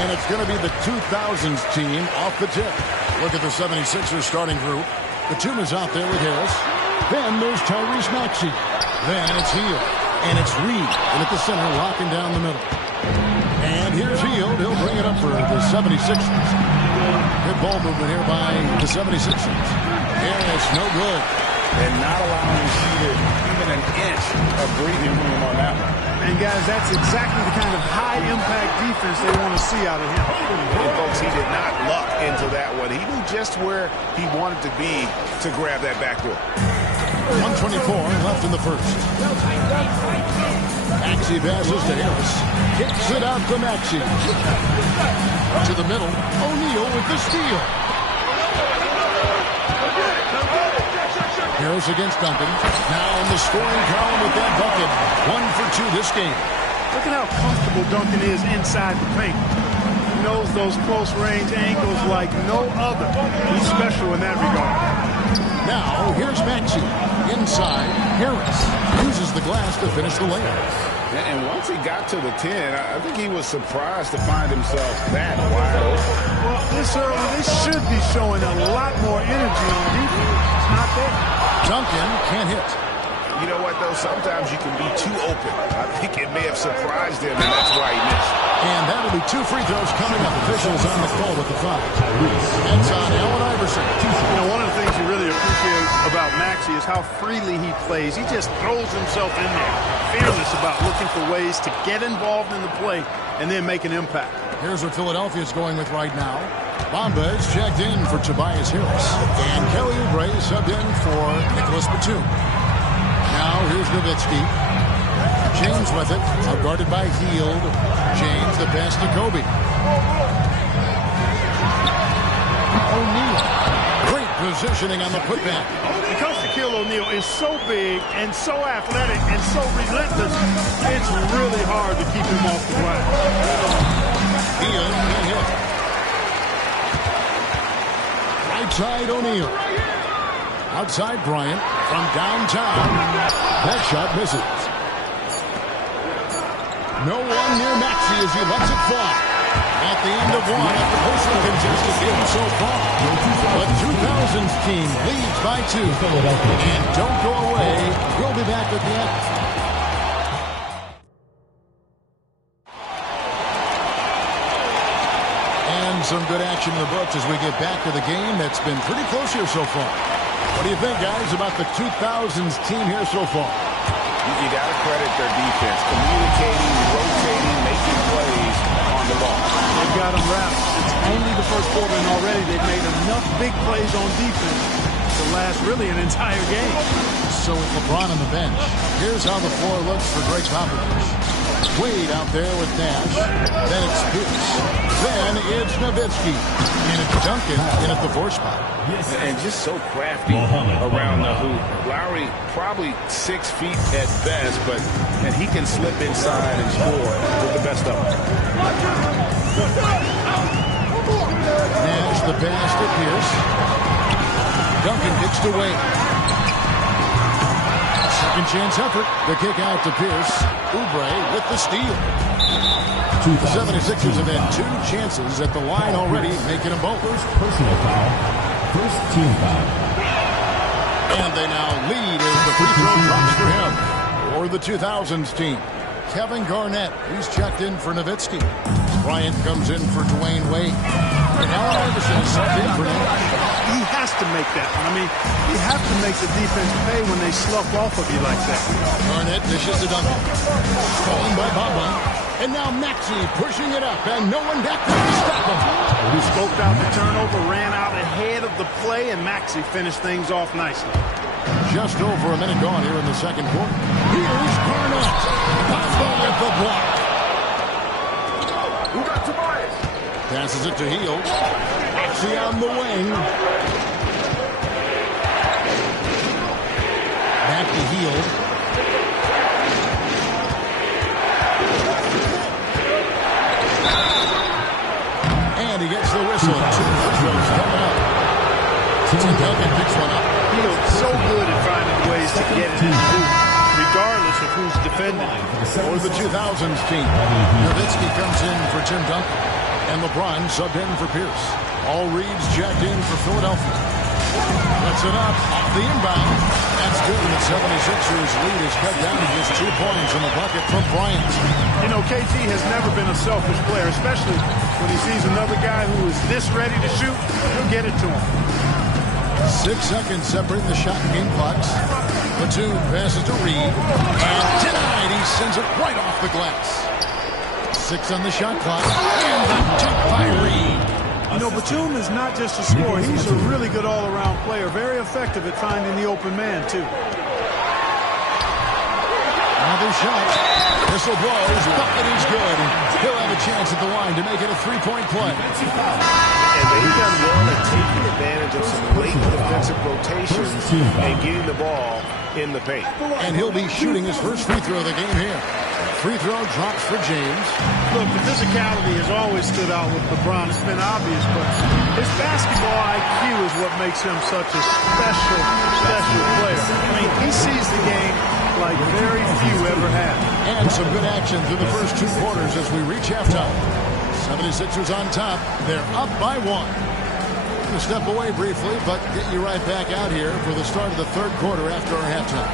And it's going to be the 2000s team off the tip. Look at the 76ers starting group. Batum is out there with Harris. Then there's Tyrese Maxey. Then it's Hield. And it's Reed. And at the center, locking down the middle. And here's Hield. He'll bring it up for the 76ers. Good ball movement here by the 76ers. Harris, no good. And not allowing Sheeter even an inch of breathing room on that one. And, guys, that's exactly the kind of high-impact defense they want to see out of him. And, folks, he did not luck into that one. He knew just where he wanted to be to grab that backdoor. 1:24 left in the first. Maxey passes to Harris. Kicks it out to Maxey. To the middle. O'Neal with the steal. Harris against Duncan. Now in the scoring column with that bucket. 1 for 2 this game. Look at how comfortable Duncan is inside the paint. He knows those close-range angles like no other. He's special in that regard. Now, here's Maxey. Inside, Harris uses the glass to finish the layup. And once he got to the 10, I think he was surprised to find himself that wide open. Well, this early, they should be showing a lot more energy on defense. It's not there. Duncan can't hit. You know what, though? Sometimes you can be too open. I think it may have surprised him, and that's why he missed. And that'll be 2 free throws coming up. Officials on the call with the foul. That's on Allen Iverson. You know, one of the things you really appreciate about Maxey is how freely he plays. He just throws himself in there, fearless about looking for ways to get involved in the play and then make an impact. Here's what Philadelphia is going with right now. Bamba is checked in for Tobias Harris. And Kelly Oubre subbed in for Nicholas Batum. Now here's Nowitzki. James with it, guarded by Hield. James, the pass to Kobe. O'Neal. Great positioning on the putback. Because Shaquille O'Neal is so big and so athletic and so relentless, it's really hard to keep him off the ground. Hield can hit. Right side O'Neal. Outside Bryant from downtown. That shot misses. No one near Maxey as he lets it fly. At the end of one, at the postal contested game so far. The 2000s team leads by 2. And don't go away. We'll be back at the end. And some good action in the books as we get back to the game that's been pretty close here so far. What do you think, guys, about the 2000s team here so far? You got to credit their defense. Communicating, rotating, making plays on the ball. They've got them wrapped. It's only the first quarter, and already they've made enough big plays on defense to last really an entire game. So with LeBron on the bench, here's how the floor looks for Greg Popovich. Wade out there with Nash. Then it's Pierce. Then it's Nowitzki. And it's Duncan in at the 4 spot. And just so crafty around the hoop. Lowry probably 6 feet at best, and he can slip inside and score with the best of them. Nash the pass to Pierce. Duncan kicks to Wade. Second chance effort. The kick out to Pierce. Oubre with the steal. The 76ers have had 2 chances at the line already, making them both. First personal foul. First team foul. And they now lead as the free throw drops for him. Or the 2000s team. Kevin Garnett, he's checked in for Nowitzki. Bryant comes in for Dwayne Wade. And Allen Iverson is subbed in for him. He has to make that one. I mean, you have to make the defense pay when they slough off of you like that. Garnett dishes to Duncan. Stolen by Bamba. And now Maxey pushing it up, and no one back there to stop him. He scoped out the turnover, ran out ahead of the play, and Maxey finished things off nicely. Just over a minute gone here in the second quarter. Here's Garnett. Bamba with the block. Who got Tobias? Passes it to Hield. Maxey on the wing. Back to Hield. And he gets the whistle. 2 free throws coming up. Tim Duncan picks one up. Hield's so good at finding ways to get it in the boot, regardless of who's defending. Or the 2000s team. Nowitzki comes in for Tim Duncan. And LeBron subbed in for Pierce. All Reed's jacked in for Philadelphia. That's it up off the inbound. That's good. And the 76ers lead is cut down to just 2 points in the bucket from Bryant. You know, KG has never been a selfish player, especially when he sees another guy who is this ready to shoot. He'll get it to him. 6 seconds separating the shot and game clocks. Batum passes to Reed. And denied. He sends it right off the glass. 6 on the shot clock. And the dunk by Reed. You know, Batum is not just a scorer. He's a really good all-around player. Very effective at finding the open man, too. Another shot. Whistle blows. Bucket is good. He'll have a chance at the line to make it a 3-point play. And they've done well at taking advantage of some late defensive rotations and getting the ball in the paint. And he'll be shooting his first free throw of the game here. Free throw drops for James. Look, the physicality has always stood out with LeBron. It's been obvious, but his basketball IQ is what makes him such a special player. I mean, he sees the game like very few ever have. And some good action through the first 2 quarters as we reach halftime. 76ers on top. They're up by 1. I'm going to step away briefly, but get you right back out here for the start of the 3rd quarter after our halftime.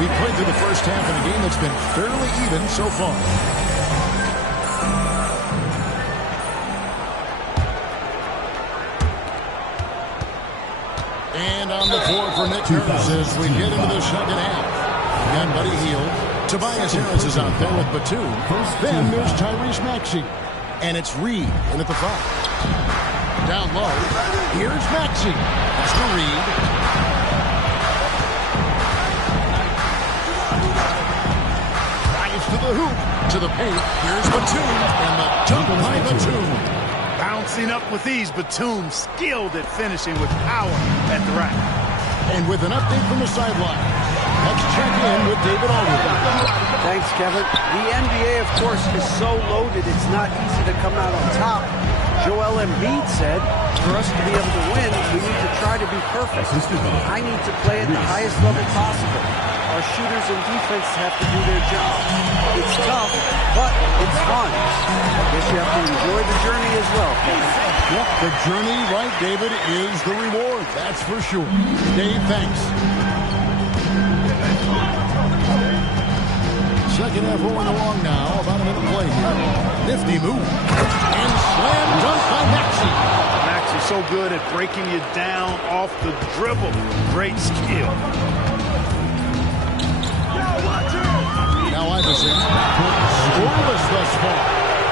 We played through the first half in a game that's been fairly even so far. And on the floor for Nick Nurse as we get into the second half. And Buddy Hield. Tobias Harris is out there with Batum. Then there's Tyrese Maxey. And it's Reed in at the 5. Down low. Here's Maxey. That's to Reed. To the hoop, to the paint. Here's Batum, and the dunk by Batum. Bouncing up with ease, Batum skilled at finishing with power at the rack. And with an update from the sideline, let's check in with David Aldridge. Thanks, Kevin. The NBA, of course, is so loaded, it's not easy to come out on top. Joel Embiid said, for us to be able to win, we need to try to be perfect. I need to play at the highest level possible. Our shooters and defense have to do their job. It's tough, but it's fun. I guess you have to enjoy the journey as well. Yep, the journey, right, David, is the reward. That's for sure. Dave, thanks. Second half rolling along now. About a minute play here. Nifty move. And slam dunk by Maxey. Maxey's so good at breaking you down off the dribble. Great skill. Now Iverson, scoreless thus far.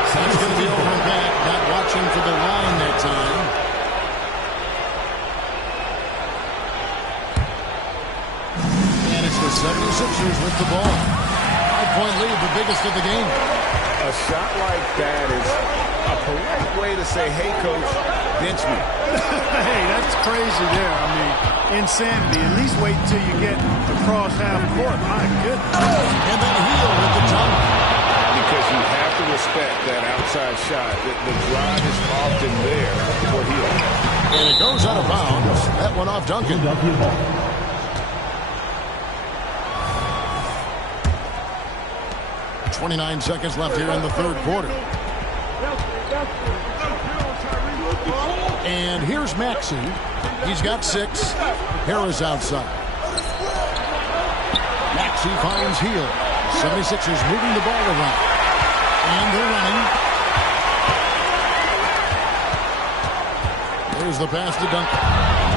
That's going to be over and back, not watching for the line that time. And it's the 76ers with the ball. 5-point lead, the biggest of the game. A shot like that is a polite way to say, hey, coach, bench me. Hey, that's crazy there. I mean, insanity. At least wait until you get across half court. My goodness. And then Hield with the dunk. Because you have to respect that outside shot. The drive is often there for Hield. And it goes out of bounds. That one off Duncan. 29 seconds left here in the 3rd quarter. And here's Maxey. He's got 6. Harris outside. Maxey finds Hield. 76ers moving the ball around. And they're running. There's the pass to Duncan.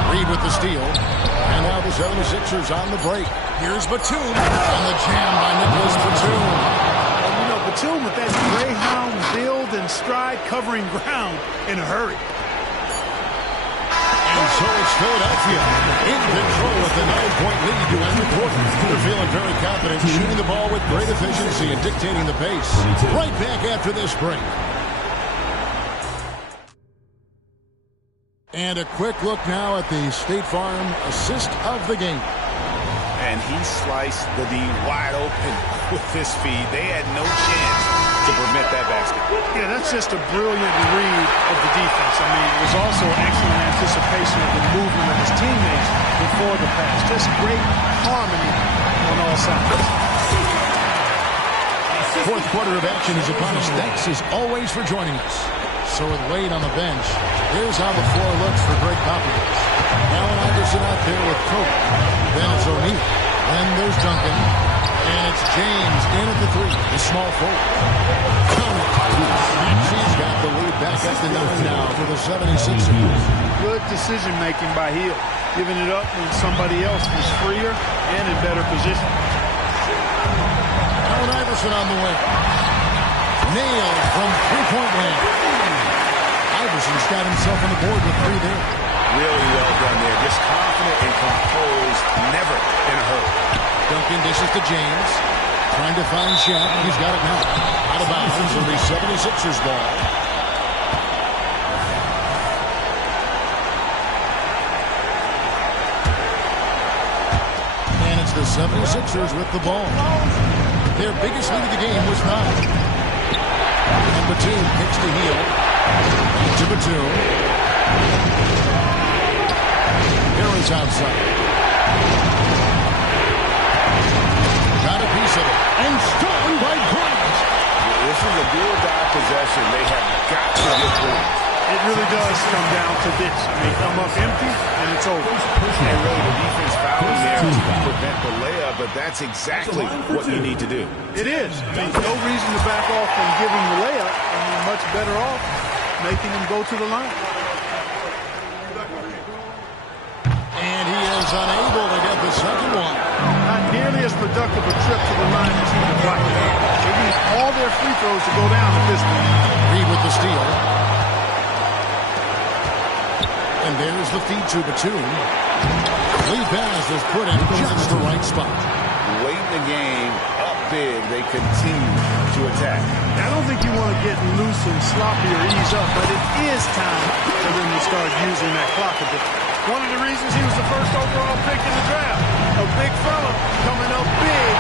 Reed with the steal. And now the 76ers on the break. Here's Batum. And the jam by Nicholas Batum. You know, Batum with that Greyhound build and stride covering ground in a hurry. And so it's Philadelphia in control with the 9-point lead to end the quarter. They're feeling very confident, shooting the ball with great efficiency and dictating the pace. Right back after this break. And a quick look now at the State Farm assist of the game. And he sliced the D wide open with his feed. They had no chance to prevent that basket. Yeah, that's just a brilliant read of the defense. I mean, it was also excellent anticipation of the movement of his teammates before the pass. Just great harmony on all sides. Fourth quarter of action is upon us. Thanks as always for joining us. So with Wade on the bench, here's how the floor looks for Greg Popovich. Allen Iverson out there with Cope. Then it's O'Neal. Then there's Duncan. And it's James in at the three. The small forward. She's got the lead back up to 9 now for the 76ers. Good decision-making by Hill. Giving it up when somebody else was freer and in better position. Allen Iverson on the way. Nailed from three-point land. Iverson's got himself on the board with 3 there. Really well done there. Just confident and composed. Never in a hurry. Duncan dishes to James. Trying to find Shaq. He's got it now. Out of bounds. It'll be 76ers ball. And it's the 76ers with the ball. Their biggest lead of the game was 9. And Batum kicks to Hill. To Batum. Harris outside. Got a piece of it. And stolen by Bryant. This is a do-or-die possession. They have got to get points. It really does come down to this. They come up empty, and it's over. And really, the defense fouling there to prevent the layup, but that's exactly what you need to do. It is. I mean, no reason to back off from giving the layup. I mean, much better off making them go to the line. And he is unable to get the second one. Not nearly as productive a trip to the line as he would like. They need all their free throws to go down at this point. Reed with the steal. And there's the feed to Batum. Lee pass is put in just the right spot. Late in the game, up big, they continue to attack. I don't think you want to get loose and sloppy or ease up, but it is time for them to start using that clock a bit. One of the reasons he was the first overall pick in the draft. A big fella coming up big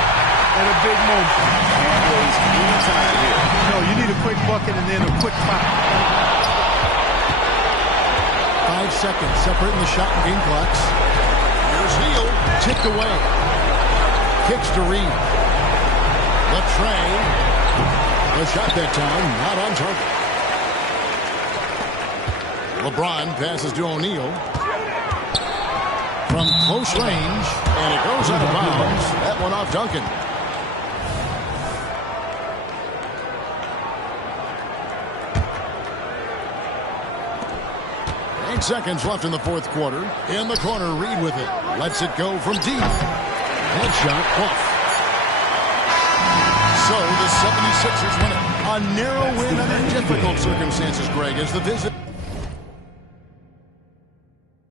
at a big moment. Can't waste any time here. No, you need a quick bucket and then a quick foul. 5 seconds separating the shot and game clocks. Here's Hill, tipped away. Kicks to Reed. Latrey. The shot that time, not on target. LeBron passes to O'Neal. From close range, and it goes out of bounds. That one off Duncan. Seconds left in the fourth quarter. In the corner, Reed with it. Lets it go from deep. Headshot off. So the 76ers win it. A narrow win under difficult circumstances, Greg, as the visit.